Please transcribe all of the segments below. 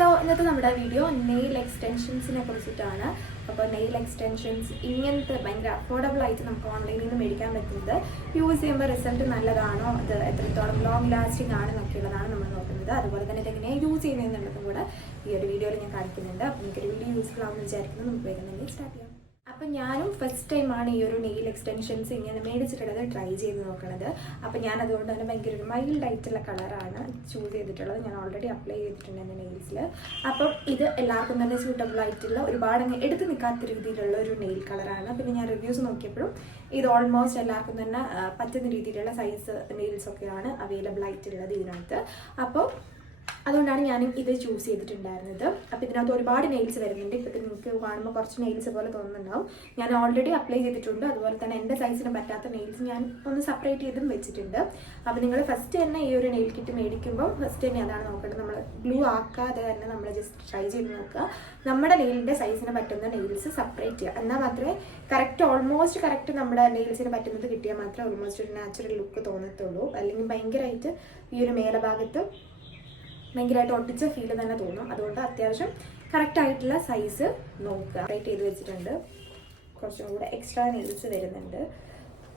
Hello ഇന്നത്തെ നമ്മുടെ video nail എക്സ്റ്റൻഷൻസിനെ കുറിച്ചിട്ടാണ്. അപ്പോൾ നെയിൽ എക്സ്റ്റൻഷൻസ് ഇങ്ങനത്തെ ഭയങ്കര അഫോർഡബിൾ ആയിട്ട് നമുക്ക് ഓൺലൈനിൽ നിന്ന് മേടിക്കാൻ പറ്റുന്നത്. യൂസ് ചെയ്യുമ്പോൾ റിസൾട്ട് നല്ലതാണോ? അത് എത്രത്തോളം ലോങ് ലാസ്റ്റിംഗ് ആണെന്നൊക്കെയുള്ളതാണ് നമ്മൾ നോക്കുന്നത്. അതുപോലെ തന്നെ ഇതെങ്ങനെയാണ് യൂസ് ചെയ്യുന്നതെന്നുള്ളതും കൂടെ ഈ ഒരു വീഡിയോയിൽ ഞാൻ കാണിക്കുന്നുണ്ട്. അപ്പോൾ എനിക്കൊരു വീഡിയോ യൂസ്ഫുൾ ആവുമെന്ന് വിചാരിക്കുന്നു. നമുക്ക് വേഗം തന്നെ സ്റ്റാർട്ട് ചെയ്യാം. അപ്പം ഞാനും ഫസ്റ്റ് ടൈമാണ് ഈ ഒരു നെയിൽ എക്സ്റ്റൻഷൻസ് ഇങ്ങനെ മേടിച്ചിട്ടുള്ളത് ട്രൈ ചെയ്ത് നോക്കണത്. അപ്പം ഞാൻ അതുകൊണ്ട് തന്നെ ഭയങ്കര ഒരു മൈൽഡ് ആയിട്ടുള്ള കളറാണ് ചൂസ് ചെയ്തിട്ടുള്ളത്. ഞാൻ ഓൾറെഡി അപ്ലൈ ചെയ്തിട്ടുണ്ട് എന്റെ നെയിൽസിൽ അപ്പം ഇത് എല്ലാവർക്കും തന്നെ സ്യൂട്ടബിൾ ആയിട്ടുള്ള ഒരുപാട് അങ്ങ് എടുത്തു നിൽക്കാത്ത രീതിയിലുള്ള ഒരു നെയിൽ കളറാണ് പിന്നെ ഞാൻ റിവ്യൂസ് നോക്കിയപ്പോഴും ഇത് ഓൾമോസ്റ്റ് എല്ലാവർക്കും തന്നെ പറ്റുന്ന രീതിയിലുള്ള സൈസ് നെയിൽസ് ഒക്കെയാണ് അവൈലബിൾ ആയിട്ടുള്ളത് ഇതിനകത്ത്. അപ്പോൾ അതുകൊണ്ടാണ് ഞാനും ഇത് ചൂസ് ചെയ്തിട്ടുണ്ടായിരുന്നത്. അപ്പോൾ ഇതിനകത്ത് ഒരുപാട് നെയിൽസ് വരുന്നുണ്ട്. ഇപ്പോൾ നിങ്ങൾക്ക് കാണുമ്പോൾ കുറച്ച് നെയിൽസ് പോലെ തോന്നുന്നുണ്ടാവും. ഞാൻ ഓൾറെഡി അപ്ലൈ ചെയ്തിട്ടുണ്ട്. അതുപോലെ തന്നെ എന്റെ സൈസിന് പറ്റാത്ത നെയിൽസ് ഞാൻ ഒന്ന് സെപ്പറേറ്റ് ചെയ്തും വെച്ചിട്ടുണ്ട്. അപ്പോൾ നിങ്ങൾ ഫസ്റ്റ് തന്നെ ഈ ഒരു നെയിൽ കിറ്റ് മേടിക്കുമ്പോൾ ഫസ്റ്റ് തന്നെ അതാണ് നോക്കേണ്ടത്. നമ്മൾ ഗ്ലൂ ആക്കാതെ തന്നെ നമ്മൾ ജസ്റ്റ് ട്രൈ ചെയ്ത് നോക്കുക. നമ്മുടെ നെയിലിന്റെ സൈസിന് പറ്റുന്ന നെയിൽസ് സെപ്പറേറ്റ് ചെയ്യുക. എന്നാൽ മാത്രമേ കറക്റ്റ് ഓൾമോസ്റ്റ് കറക്റ്റ് നമ്മുടെ നെയിൽസിന് പറ്റുന്നത് കിട്ടിയാൽ മാത്രമേ ഓൾമോസ്റ്റ് ഒരു നാച്ചുറൽ ലുക്ക് തോന്നത്തുള്ളൂ. അല്ലെങ്കിൽ ഭയങ്കരമായിട്ട് ഈ ഒരു മേലഭാഗത്ത് ഭയങ്കരമായിട്ട് ഒട്ടിച്ച ഫീൽ തന്നെ തോന്നും. അതുകൊണ്ട് അത്യാവശ്യം കറക്റ്റ് ആയിട്ടുള്ള സൈസ് നോക്കുക. റൈറ്റ് ചെയ്ത് വെച്ചിട്ടുണ്ട്. കുറച്ചും കൂടെ എക്സ്ട്രാ നെയിൽസ് വരുന്നുണ്ട്.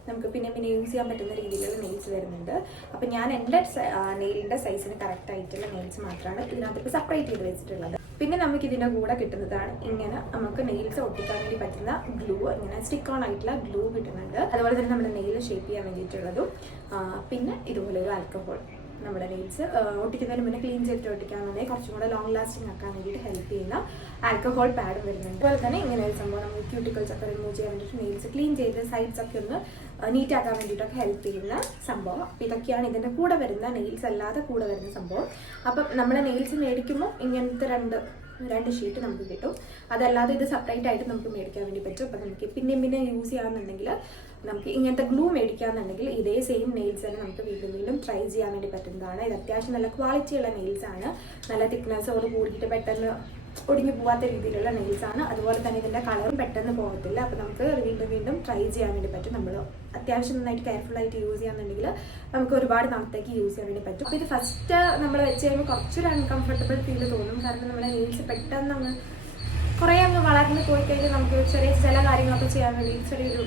നമുക്ക് പിന്നെ പിന്നെ യൂസ് ചെയ്യാൻ പറ്റുന്ന രീതിയിലുള്ള നെയിൽസ് വരുന്നുണ്ട്. അപ്പം ഞാൻ എന്റെ നെയിലിന്റെ സൈസിന് കറക്റ്റ് ആയിട്ടുള്ള നെയിൽസ് മാത്രമാണ് ഇതിനകത്ത് സെപ്പറേറ്റ് ചെയ്ത് വെച്ചിട്ടുള്ളത്. പിന്നെ നമുക്ക് ഇതിന്റെ കൂടെ കിട്ടുന്നതാണ് ഇങ്ങനെ നമുക്ക് നെയിൽസ് ഒട്ടിക്കാൻ വേണ്ടി പറ്റുന്ന ഗ്ലൂ ഇങ്ങനെ സ്റ്റിക്ക് ഓൺ ആയിട്ടുള്ള ഗ്ലൂ കിട്ടുന്നുണ്ട്. അതുപോലെ തന്നെ നമ്മുടെ നെയിൽ ഷേപ്പ് ചെയ്യാൻ വേണ്ടിയിട്ടുള്ളതും പിന്നെ ഇതുപോലെ ഒരു ആൽക്കഹോൾ നമ്മുടെ നെയിൽസ് ഒട്ടിക്കുന്നതിന് മുന്നേ ക്ലീൻ ചെയ്തിട്ട് ഒട്ടിക്കാന്നുണ്ടെങ്കിൽ കുറച്ചും കൂടെ ലോങ് ലാസ്റ്റിംഗ് ആക്കാൻ വേണ്ടിയിട്ട് ഹെൽപ്പ് ചെയ്യുന്ന ആൽക്കഹോൾ പാഡ് വരുന്നുണ്ട്. അതുപോലെ തന്നെ ഇങ്ങനെ ഒരു സംഭവം നമുക്ക് ക്യൂട്ടിക്കൽസ് ഒക്കെ റിമൂവ് ചെയ്യാൻ വേണ്ടിയിട്ട് നെയിൽസ് ക്ലീൻ ചെയ്ത് സൈഡ്സ് ഒക്കെ ഒന്ന് നീറ്റ് ആക്കാൻ വേണ്ടിയിട്ടൊക്കെ ഹെൽപ്പ് ചെയ്യുന്ന സംഭവം. അപ്പോൾ ഇതൊക്കെയാണ് ഇതിന്റെ കൂടെ വരുന്ന നെയിൽസ് അല്ലാതെ കൂടെ വരുന്ന സംഭവം. അപ്പം നമ്മുടെ നെയിൽസ് മേടിക്കുമ്പോൾ ഇങ്ങനത്തെ രണ്ട് രണ്ട് ഷീറ്റ് നമുക്ക് കിട്ടും. അതല്ലാതെ ഇത് സെപ്പറേറ്റ് ആയിട്ട് നമുക്ക് മേടിക്കാൻ വേണ്ടി പറ്റും. അപ്പം നമുക്ക് പിന്നെയും പിന്നെ യൂസ് ചെയ്യാമെന്നുണ്ടെങ്കിൽ നമുക്ക് ഇങ്ങനത്തെ ഗ്ലൂ മേടിക്കാന്നുണ്ടെങ്കിൽ ഇതേ സെയിം നെയിൽസ് തന്നെ നമുക്ക് വീണ്ടും വീണ്ടും ട്രൈ ചെയ്യാൻ വേണ്ടി പറ്റുന്നതാണ്. ഇത് അത്യാവശ്യം നല്ല ക്വാളിറ്റിയുള്ള നെയിൽസ് ആണ്. നല്ല തിക്നെസ്സോട് കൂടിയിട്ട് പെട്ടെന്ന് ഒടിഞ്ഞു പോകാത്ത രീതിയിലുള്ള നെയിൽസ് ആണ്. അതുപോലെ തന്നെ ഇതിന്റെ കളറും പെട്ടെന്ന് പോകത്തില്ല. അപ്പോൾ നമുക്ക് വീണ്ടും വീണ്ടും ട്രൈ ചെയ്യാൻ വേണ്ടി പറ്റും. നമ്മൾ അത്യാവശ്യം നന്നായിട്ട് കെയർഫുൾ ആയിട്ട് യൂസ് ചെയ്യാന്നുണ്ടെങ്കിൽ നമുക്ക് ഒരുപാട് നാളത്തേക്ക് യൂസ് ചെയ്യാൻ വേണ്ടി പറ്റും. അപ്പോൾ ഇത് ഫസ്റ്റ് നമ്മൾ വെച്ച് കഴിയുമ്പോൾ കുറച്ചൊരു അൺകംഫർട്ടബിൾ ഫീൽ തോന്നും. കാരണം നമ്മുടെ നെയിൽസ് പെട്ടെന്ന് അങ്ങ് കുറേ അങ്ങ് വളർന്ന് പോയി കഴിഞ്ഞാൽ നമുക്ക് ചെറിയ ചില കാര്യങ്ങളൊക്കെ ചെയ്യാൻ വേണ്ടി ചെറിയൊരു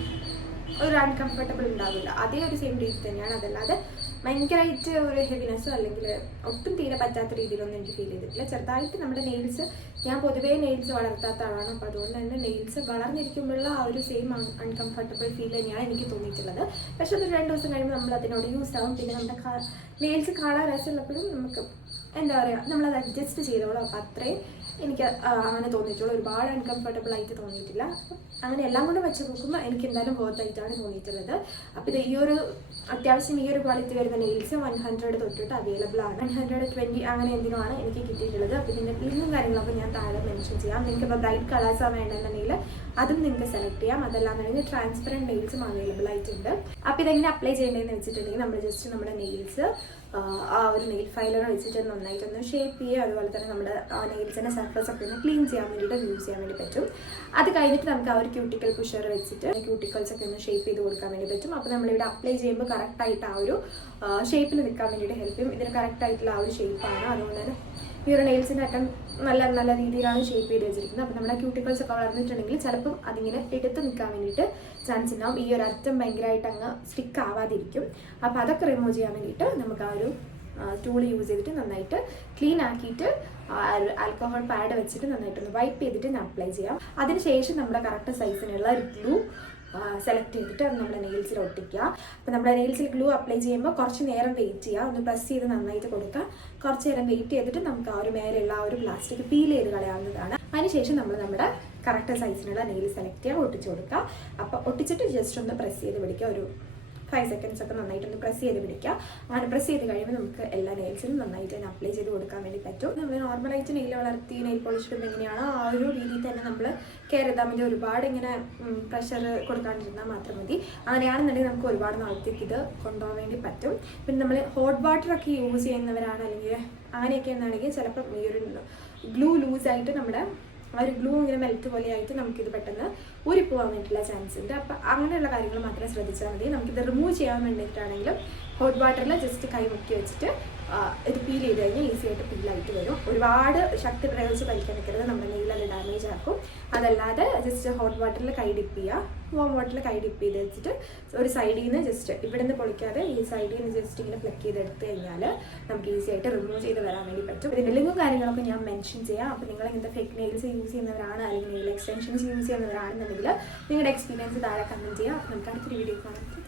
ഒരു അൺകംഫർട്ടബിൾ ഉണ്ടാവില്ല. അതേ ഒരു സെയിം രീതി തന്നെയാണ്. അതല്ലാതെ ഭയങ്കരമായിട്ട് ഒരു ഹെവിനെസ്സോ അല്ലെങ്കിൽ ഒട്ടും തീരെ പറ്റാത്ത രീതിയിലൊന്നും എനിക്ക് ഫീൽ ചെയ്തിട്ടില്ല. ചെറുതായിട്ട് നമ്മുടെ നെയിൽസ് ഞാൻ പൊതുവേ നെയിൽസ് വളർത്താത്ത ആളാണ്. അപ്പോൾ അതുകൊണ്ട് തന്നെ നെയിൽസ് വളർന്നിരിക്കുമ്പോഴുള്ള ആ ഒരു സെയിം അൺകംഫർട്ടബിൾ ഫീൽ തന്നെയാണ് എനിക്ക് തോന്നിയിട്ടുള്ളത്. പക്ഷെ ഒരു രണ്ട് ദിവസം കഴിയുമ്പോൾ നമ്മൾ അതിനോട് യൂസ് ആവും. പിന്നെ നമ്മുടെ നെയിൽസ് കാണാൻ രസമുള്ളപ്പോഴും നമുക്ക് എന്താ പറയുക നമ്മളത് അഡ്ജസ്റ്റ് ചെയ്തോളും. അപ്പോൾ അത്രയും എനിക്ക് അങ്ങനെ തോന്നിയിട്ടുള്ളൂ ഒരുപാട് അൺകംഫർട്ടബിൾ ആയിട്ട് തോന്നിയിട്ടില്ല. അങ്ങനെ എല്ലാം കൂടെ വെച്ച് നോക്കുമ്പോൾ എനിക്ക് എന്തായാലും വർത്ത് ആയിട്ടാണ് തോന്നിയിട്ടുള്ളത്. അപ്പോൾ ഇത് ഈ ഒരു അത്യാവശ്യം ഈ ഒരു ക്വാളിറ്റി വരുന്ന നെയിൽസ് വൺ ഹൺഡ്രഡ് തൊട്ടിട്ട് അവൈലബിൾ ആണ്. വൺ ഹൺഡ്രഡ് ട്വന്റി അങ്ങനെ എന്തിനുമാണ് എനിക്ക് കിട്ടിയിട്ടുള്ളത്. അപ്പോൾ ഇതിന്റെ ലിങ്കും കാര്യങ്ങളൊക്കെ ഞാൻ താഴെ മെൻഷൻ ചെയ്യാം. നിങ്ങൾക്ക് ഇപ്പോൾ ബ്രൈറ്റ് കളേഴ്സാണ് വേണ്ടതെന്നുണ്ടെങ്കിൽ അതും നിങ്ങൾക്ക് സെലക്ട് ചെയ്യാം. അതല്ലാന്നുണ്ടെങ്കിൽ ട്രാൻസ്പെറന്റ് നെയിൽസും അവൈലബിൾ ആയിട്ടുണ്ട്. അപ്പോൾ ഇതെങ്ങനെ അപ്ലൈ ചെയ്യേണ്ടതെന്ന് വെച്ചിട്ടുണ്ടെങ്കിൽ നമ്മൾ ജസ്റ്റ് നമ്മുടെ നെയിൽസ് ആ ഒരു നെയിൽ ഫൈലർ വെച്ചിട്ട് നന്നായിട്ടൊന്ന് ഷേപ്പ് ചെയ്യുക അതുപോലെ തന്നെ നമ്മുടെ ആ നെയിൽസിന്റെ സർഫസ് ഒക്കെ ഒന്ന് ക്ലീൻ ചെയ്യാൻ വേണ്ടിയിട്ട് യൂസ് ചെയ്യാൻ വേണ്ടി പറ്റും. അത് കഴിഞ്ഞിട്ട് നമുക്ക് ആ ഒരു ക്യൂട്ടിക്കൽ പുഷർ വെച്ചിട്ട് ക്യൂട്ടിക്കൽസ് ഒക്കെ ഒന്ന് ഷേപ്പ് ചെയ്ത് കൊടുക്കാൻ വേണ്ടി പറ്റും. അപ്പോൾ നമ്മളിവിടെ അപ്ലൈ ചെയ്യുമ്പോൾ കറക്റ്റായിട്ട് ആ ഒരു ഷേപ്പിൽ നിൽക്കാൻ വേണ്ടിയിട്ട് ഹെൽപ്പ് ചെയ്യും. ഇതിന് കറക്റ്റ് ആയിട്ടുള്ള ആ ഒരു ഷേപ്പാണ് അതുകൊണ്ട് തന്നെ ഈ ഒരു നെയിൽസിന്റെ അറ്റം നല്ല നല്ല രീതിയിലാണ് ഷേപ്പ് ചെയ്ത് വെച്ചിരിക്കുന്നത്. അപ്പോൾ നമ്മുടെ ക്യൂട്ടിക്കൽസ് ഒക്കെ വളർന്നിട്ടുണ്ടെങ്കിൽ ചിലപ്പം അതിങ്ങനെ എടുത്ത് നിൽക്കാൻ വേണ്ടിയിട്ട് ചാൻസ് ഉണ്ടാവും. ഈ ഒരു അറ്റം ഭയങ്കരമായിട്ട് അങ്ങ് സ്റ്റിക്ക് ആവാതിരിക്കും. അപ്പോൾ അതൊക്കെ റിമൂവ് ചെയ്യാൻ വേണ്ടിയിട്ട് നമുക്ക് ആ ഒരു ടൂൾ യൂസ് ചെയ്തിട്ട് നന്നായിട്ട് ക്ലീൻ ആക്കിയിട്ട് ആൽക്കഹോൾ പാഡ് വെച്ചിട്ട് നന്നായിട്ടൊന്ന് വൈപ്പ് ചെയ്തിട്ട് അപ്ലൈ ചെയ്യാം. അതിനുശേഷം നമ്മുടെ കറക്റ്റ് സൈസിനുള്ള ഒരു ഗ്ലൂ സെലക്ട് ചെയ്തിട്ട് അത് നമ്മുടെ നെയിൽസിൽ ഒട്ടിക്കുക. അപ്പോൾ നമ്മുടെ നെയിൽസിൽ ഗ്ലൂ അപ്ലൈ ചെയ്യുമ്പോൾ കുറച്ച് നേരം വെയിറ്റ് ചെയ്യുക. ഒന്ന് പ്രസ് ചെയ്ത് നന്നായിട്ട് കൊടുക്കുക. കുറച്ച് നേരം വെയിറ്റ് ചെയ്തിട്ട് നമുക്ക് ആ ഒരു മേലെയുള്ള ആ ഒരു പ്ലാസ്റ്റിക് പീൽ ചെയ്ത് കളയാവുന്നതാണ്. അതിനുശേഷം നമ്മൾ നമ്മുടെ കറക്റ്റ് സൈസിനുള്ള നെയിൽ സെലക്ട് ചെയ്യുക. ഒട്ടിച്ച് കൊടുക്കുക. അപ്പോൾ ഒട്ടിച്ചിട്ട് ജസ്റ്റ് ഒന്ന് പ്രസ് ചെയ്ത് പിടിക്കുക. ഒരു ഫൈവ് സെക്കൻഡ്സ് ഒക്കെ നന്നായിട്ടൊന്ന് പ്രസ് ചെയ്ത് പിടിക്കുക. അങ്ങനെ പ്രസ് ചെയ്ത് കഴിയുമ്പോൾ നമുക്ക് എല്ലാ നെയിൽസിനും നന്നായിട്ട് തന്നെ അപ്ലൈ ചെയ്ത് കൊടുക്കാൻ വേണ്ടി പറ്റും. നമ്മൾ നോർമലായിട്ട് നെയിൽ വളർത്തി നെയിൽ പോളിഷ് ഇടുമ്പോൾ എങ്ങനെയാണോ ആ ഒരു രീതിയിൽ തന്നെ നമ്മൾ കെയർ ചെയ്താൽ മതി. ഒരുപാട് ഇങ്ങനെ പ്രഷർ കൊടുക്കാണ്ടിരുന്നാൽ മാത്രം മതി. അങ്ങനെയാണെന്നുണ്ടെങ്കിൽ നമുക്ക് ഒരുപാട് നാളത്തേക്ക് ഇത് കൊണ്ടുപോകാൻ വേണ്ടി പറ്റും. പിന്നെ നമ്മൾ ഹോട്ട് വാട്ടറൊക്കെ യൂസ് ചെയ്യുന്നവരാണ് അല്ലെങ്കിൽ അങ്ങനെയൊക്കെ എന്നാണെങ്കിൽ ചിലപ്പം ഈ ഒരു ഗ്ലൂ ലൂസായിട്ട് നമ്മുടെ ആ ഒരു ഗ്ലൂ ഇങ്ങനെ മെൽറ്റ് പോലെ ആയിട്ട് നമുക്കിത് പെട്ടെന്ന് ഊരിപ്പോകാൻ വേണ്ടിയിട്ടുള്ള ചാൻസ് ഉണ്ട്. അപ്പം അങ്ങനെയുള്ള കാര്യങ്ങൾ മാത്രം ശ്രദ്ധിച്ചാൽ മതി. നമുക്കിത് റിമൂവ് ചെയ്യാൻ വേണ്ടിയിട്ടാണെങ്കിലും ഹോട്ട് വാട്ടറിൽ ജസ്റ്റ് കൈ മുക്കി വെച്ചിട്ട് ഇത് പീൽ ചെയ്ത് കഴിഞ്ഞാൽ ഈസി ആയിട്ട് പീലായിട്ട് വരും. ഒരുപാട് ശക്തി പ്രയോഗിച്ച് വലിക്കാൻ നിൽക്കരുത് നമ്മുടെ നെയിൽ അത് ഡാമേജ് ആക്കും. അതല്ലാതെ ജസ്റ്റ് ഹോട്ട് വാട്ടറിൽ കൈ ഡിപ്പ് ചെയ്യുക വാം വാട്ടറിൽ കൈ ഡിപ്പ് ചെയ്ത് വെച്ചിട്ട് ഒരു സൈഡിൽ നിന്ന് ജസ്റ്റ് ഇവിടെ നിന്ന് പൊളിക്കാതെ ഈ സൈഡിൽ നിന്ന് ജസ്റ്റ് ഇങ്ങനെ പ്ലക്ക് ചെയ്തെടുത്ത് കഴിഞ്ഞാൽ നമുക്ക് ഈസി ആയിട്ട് റിമൂവ് ചെയ്ത് വരാൻ വേണ്ടി പറ്റും. ഇതിന്റെ ലിങ്കും കാര്യങ്ങളൊക്കെ ഞാൻ മെൻഷൻ ചെയ്യാം. അപ്പോൾ നിങ്ങൾ ഇങ്ങനത്തെ ഫേക്ക് നെയിൽസ് യൂസ് ചെയ്യുന്നവരാണ് അല്ലെങ്കിൽ നെയിൽ എക്സ്റ്റൻഷൻസ് യൂസ് ചെയ്യുന്നവരാണെന്നുണ്ടെങ്കിൽ നിങ്ങളുടെ എക്സ്പീരിയൻസ് താഴെ കമന്റ് ചെയ്യാം. അപ്പോൾ നമുക്ക് അടുത്തൊരു വീഡിയോ കാണാം.